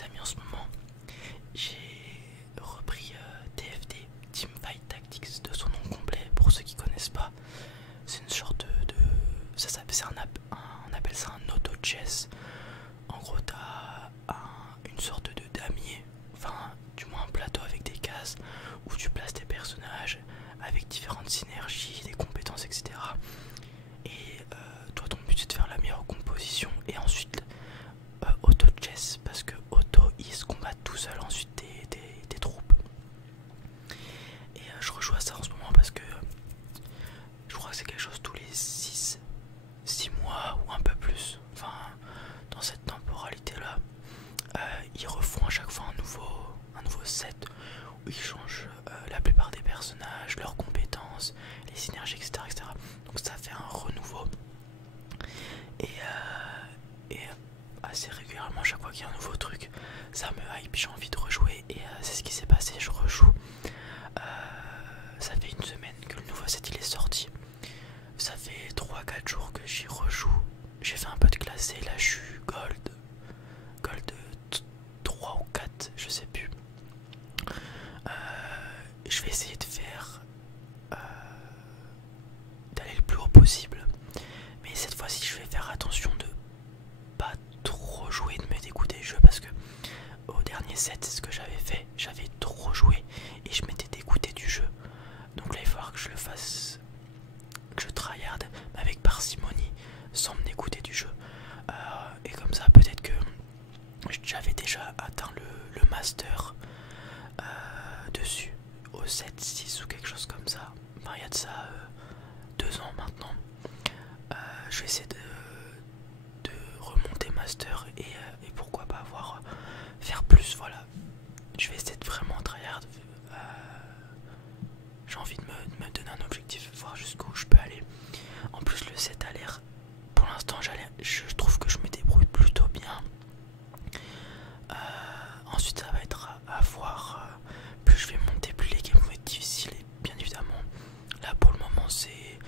les amis, en ce moment j'ai repris TFT, Teamfight Tactics de son nom complet pour ceux qui connaissent pas. C'est une sorte on appelle ça un auto-chess. En gros t'as une sorte de damier, enfin du moins un plateau avec des cases où tu places tes personnages avec différentes synergies, des compétences, etc. Et toi ton but c'est de faire la meilleure composition et ensuite auto-chess, parce que auto ils se combattent tout seuls ensuite des troupes. Et je rejoue à ça en ce moment parce que je crois que c'est quelque chose tous les 6 mois ou un peu plus, enfin dans cette temporalité là. Ils refont à chaque fois un nouveau set où ils changent la plupart des personnages, leurs compétences, les synergies, etc. Donc ça fait un renouveau. Et assez régulièrement, chaque fois qu'il y a un nouveau truc, ça me hype, j'ai envie de rejouer. Et c'est ce qui s'est passé, je rejoue. Ça fait une semaine que le nouveau set il est sorti. Ça fait 3-4 jours que j'y rejoue. J'ai fait un peu de classé, là je suis gold 3 ou 4, je sais plus. Je vais essayer de faire d'aller le plus haut possible, mais cette fois-ci je vais faire attention de pas trop jouer, de me dégoûter du jeu, parce que au dernier set c'est ce que j'avais fait, j'avais trop joué et je m'étais dégoûté du jeu. Donc là il va falloir que je le fasse, que je tryhard mais avec parcimonie sans me dégoûter du jeu. Et comme ça peut-être que j'avais déjà atteint le master dessus au 7-6 ou quelque chose comme ça. Enfin il y a de ça 2 ans maintenant. Je vais essayer de remonter master et pourquoi pas faire plus, voilà. Je vais essayer de vraiment tryhard. J'ai envie de me donner un objectif, voir jusqu'où je peux aller. En plus le set a l'air, pour l'instant je trouve que je me débrouille plutôt bien. Ensuite ça va être à voir. Plus je vais monter, plus les games vont être difficiles, et bien évidemment là pour le moment c'est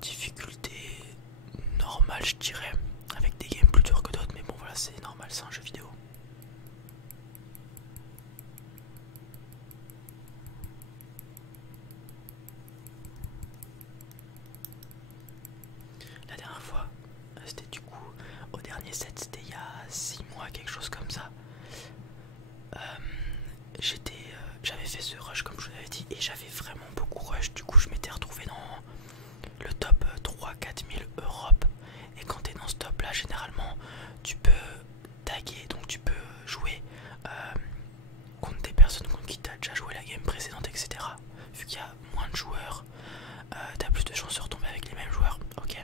difficulté normale je dirais, avec des games plus durs que d'autres, mais bon voilà, c'est normal, c'est un jeu vidéo. La dernière fois c'était du coup au dernier set, c'était il y a 6 mois, quelque chose comme ça. J'avais fait ce rush comme je vous l'avais dit et j'avais vraiment beaucoup rush. Du coup je m'étais retrouvé dans le top 3-4 000 Europe. Et quand t'es dans ce top là, généralement tu peux taguer, donc tu peux jouer contre des personnes contre qui t'as déjà joué la game précédente, etc. Vu qu'il y a moins de joueurs, t'as plus de chances de retomber avec les mêmes joueurs. Ok.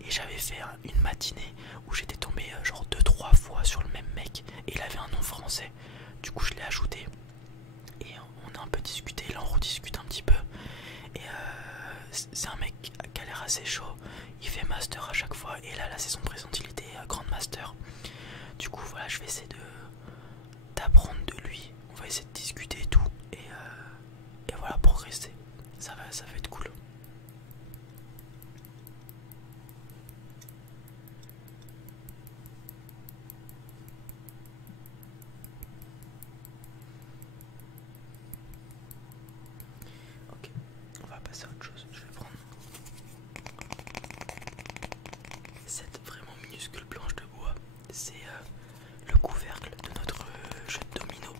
Et j'avais fait une matinée où j'étais tombé genre 2-3 fois sur le même mec et il avait un nom français. Du coup je l'ai ajouté et on a un peu discuté, là on rediscute un petit peu. Et c'est un mec qui a l'air assez chaud, il fait master à chaque fois et là la saison présente il était grand master. Du coup voilà, je vais essayer d'apprendre de lui, on va essayer de discuter et tout, et voilà, progresser, ça va être cool. Ok, on va passer à autre chose, je vais prendre cette vraiment minuscule planche de bois, c'est le couvercle de notre jeu de domino.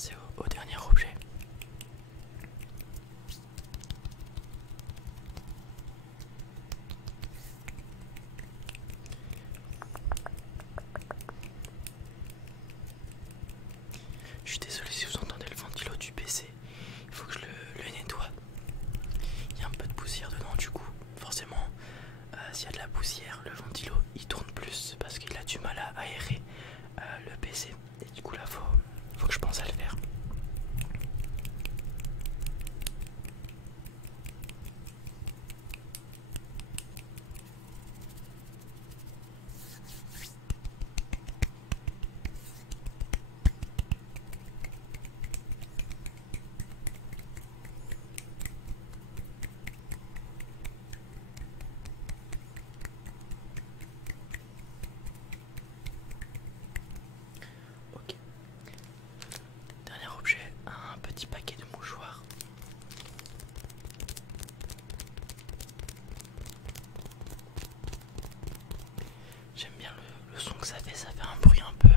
passer au dernier objet. Je suis désolé si vous entendez le ventilo du PC, il faut que je le nettoie. Il y a un peu de poussière dedans, du coup, forcément, s'il y a de la poussière, le ventilo il tourne plus parce qu'il a du mal à aérer le PC. Et du coup, là, faut que je pense à le faire. Ok. Dernier objet, un petit paquet de mouchoirs. J'aime bien le son que ça fait un bruit un peu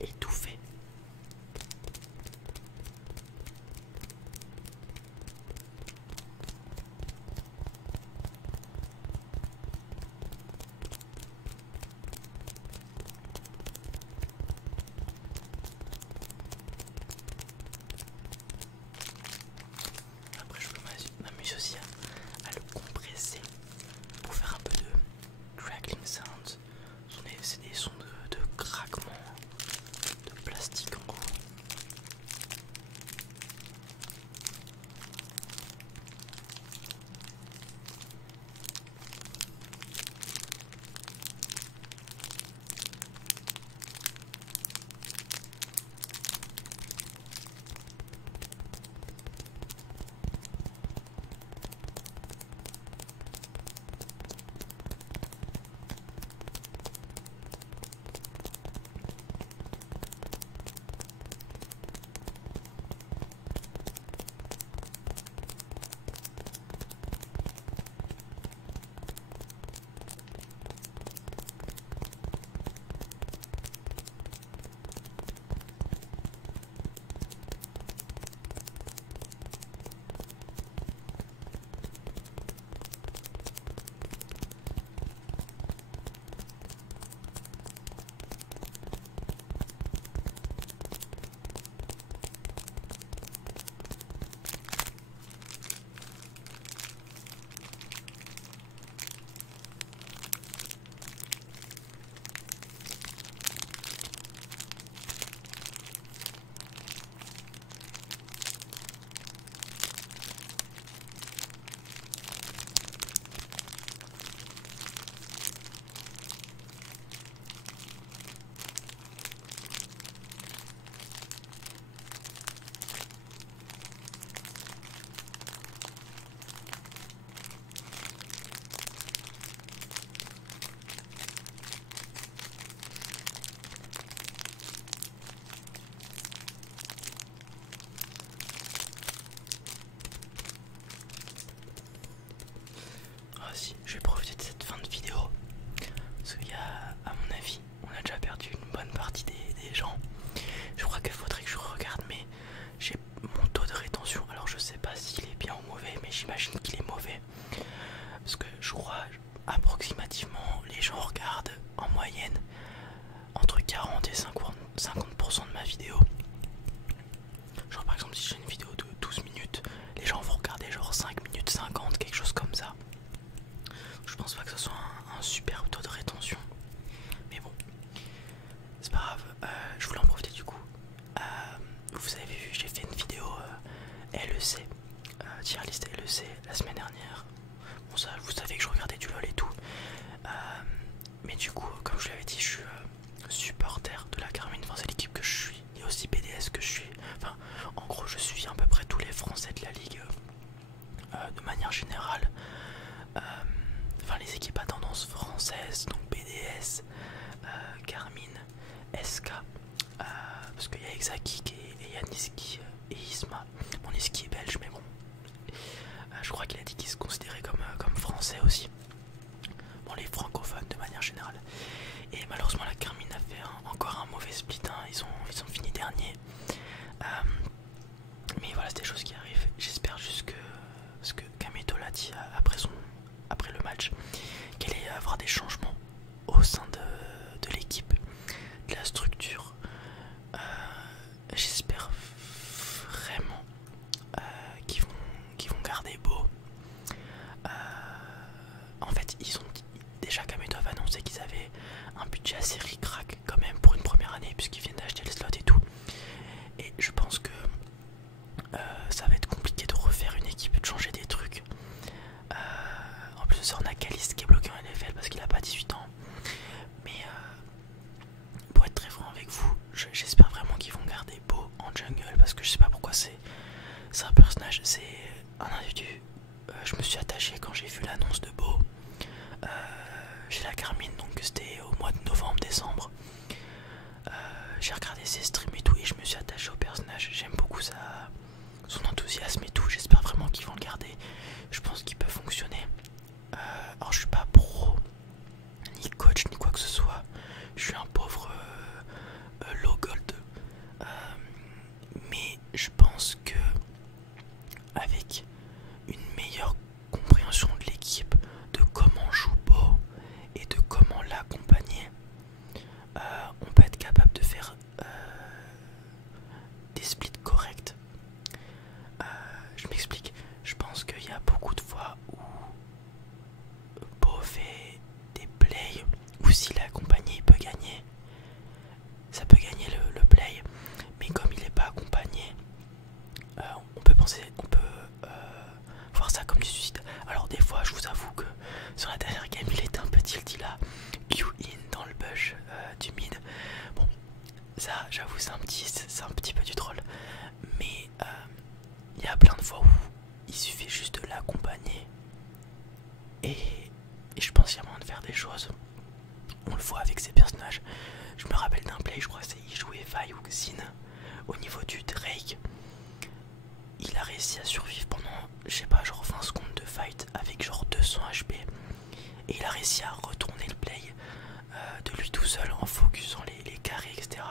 étouffé. Après je peux m'amuser aussi à le compresser pour faire un peu de crackling sounds. C'est des sons de craquement de plastique en gros. Si, je vais profiter de cette fin de vidéo parce qu'il y a, à mon avis, on a déjà perdu une bonne partie des gens. Je crois qu'il faudrait que je regarde, mais j'ai mon taux de rétention. Alors je sais pas s'il est bien ou mauvais, mais j'imagine qu'il est mauvais parce que je crois approximativement les gens regardent en moyenne entre 40 et 50% de ma vidéo. Genre par exemple si j'ai une vidéo de 12 minutes, les gens vont regarder genre 5 minutes 50, quelque chose comme ça. Je pense pas que ce soit un super taux de rétention, mais bon, c'est pas grave. Je voulais en profiter du coup. Vous avez vu, j'ai fait une vidéo LEC, tier list LEC la semaine dernière. Bon ça, vous savez que je regardais du LOL et tout. Mais du coup, comme je l'avais dit, je suis supporter de la Carmine, enfin c'est l'équipe que je suis, et aussi BDS que je suis. Enfin, en gros, je suis à peu près tous les Français de la ligue de manière générale. Enfin, les équipes à tendance française, donc BDS, Carmine, SK, parce qu'il y a Exakik et Yaniski et Isma. Bon, Niski est belge, mais bon, je crois qu'il a dit qu'il se considérait comme français aussi. Bon, les francophones de manière générale. Et malheureusement la Carmine a fait encore un mauvais split, hein. Ils ont fini dernier. dit après le match qu'il allait y avoir des changements au sein de l'équipe, de la structure. J'espère vraiment qu'ils vont garder Beau. En fait, ils ont déjà Kamedov annoncé qu'ils avaient un budget assez ric-rac quand même pour une première année, puisqu'ils viennent d'acheter le slot et tout. Et je pense que ça va être compliqué de refaire une équipe, de changer des trucs. En plus de ça, on a Caliste qui est bloqué en NFL parce qu'il a pas 18 ans. Mais pour être très franc avec vous, j'espère vraiment qu'ils vont garder Beau en jungle, parce que je sais pas pourquoi c'est un personnage, c'est un individu. Je me suis attaché quand j'ai vu l'annonce de Beau. J'ai la Carmine, donc c'était au mois de novembre-décembre. J'ai regardé ses streams et tout, et je me suis attaché au personnage. J'aime beaucoup son enthousiasme et tout. J'espère vraiment qu'ils vont le garder. Je pense qu'il peut fonctionner. Alors je suis pas pro, ni coach, ni quoi que ce soit. Je suis un pauvre low gold. Mais je pense que avec une meilleure compréhension de l'équipe, de comment joue Beau et de comment l'accompagner, on peut être capable de faire des splits corrects. Je m'explique. Je pense qu'il y a beaucoup de fois où Beau fait des plays où s'il est accompagné, il peut gagner. Ça peut gagner le play, mais comme il n'est pas accompagné, on peut voir ça comme du suicide. Alors des fois, je vous avoue que sur la dernière game, il était un peu tilty là, Q-in dans le bush du mid. Bon, ça, j'avoue, c'est un petit peu du troll, mais il y a plein de fois où il suffit juste de l'accompagner et je pense qu'il y a moyen de faire des choses. On le voit avec ses personnages. Je me rappelle d'un play, je crois que c'est il jouait Vi ou Xin au niveau du Drake. Il a réussi à survivre pendant, je sais pas, genre 20 secondes de fight avec genre 200 HP. Et il a réussi à retourner le play de lui tout seul en focusant les carrés, etc.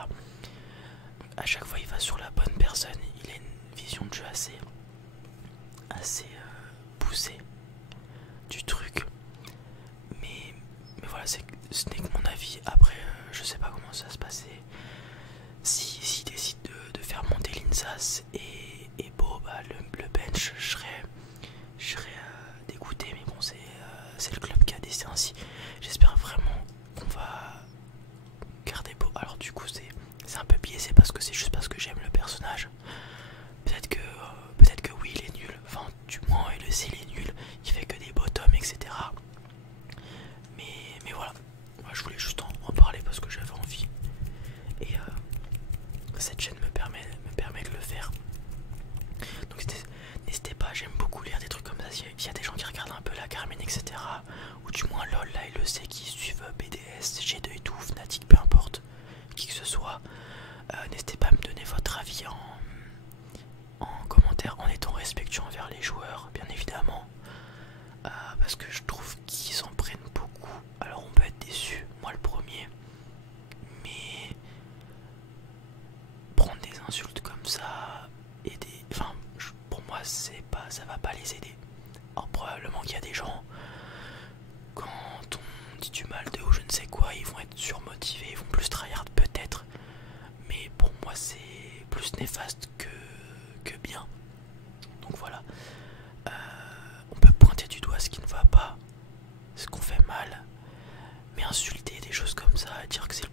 À chaque fois, il va sur la bonne personne. Il a une vision de jeu assez poussée du truc. Mais voilà, ce n'est que mon avis. Après, je sais pas comment ça va se passer. S'il décide de faire monter l'Insas et Beau, bah, le bench, je serais dégoûté. Mais bon, c'est le club qui a décidé ainsi. J'espère vraiment qu'on va garder Beau. Alors du coup, c'est un peu biaisé parce que c'est juste parce que j'aime le personnage. Peut-être que oui, il est nul. Enfin, du moins, il le sait, il est nul. Il fait que des bottoms, etc. Mais voilà, moi, je voulais juste en parler parce que j'avais envie. Et cette chaîne me permet de le faire. Donc n'hésitez pas, j'aime beaucoup lire des trucs comme ça. S'il y a des gens qui regardent un peu la Carmine, etc. Ou du moins LOL, là, il le sait, qui suivent BDS, G2 et tout, Fnatic, peu importe, qui que ce soit. N'hésitez pas à me donner votre avis en commentaire, en étant respectueux envers les joueurs, bien évidemment. Parce que je trouve qu'ils s'en prennent beaucoup. Alors on peut être déçu, moi le premier. Mais prendre des insultes comme ça et des... Enfin, pour moi c'est pas, ça va pas les aider. Alors probablement qu'il y a des gens, quand on dit du mal d'eux ou je ne sais quoi, ils vont être surmotivés, ils vont plus tryhard peut-être. Mais pour moi c'est plus néfaste que bien. Donc voilà. On peut pointer du doigt ce qui ne va pas, ce qu'on fait mal. Mais insulter des choses comme ça, dire que c'est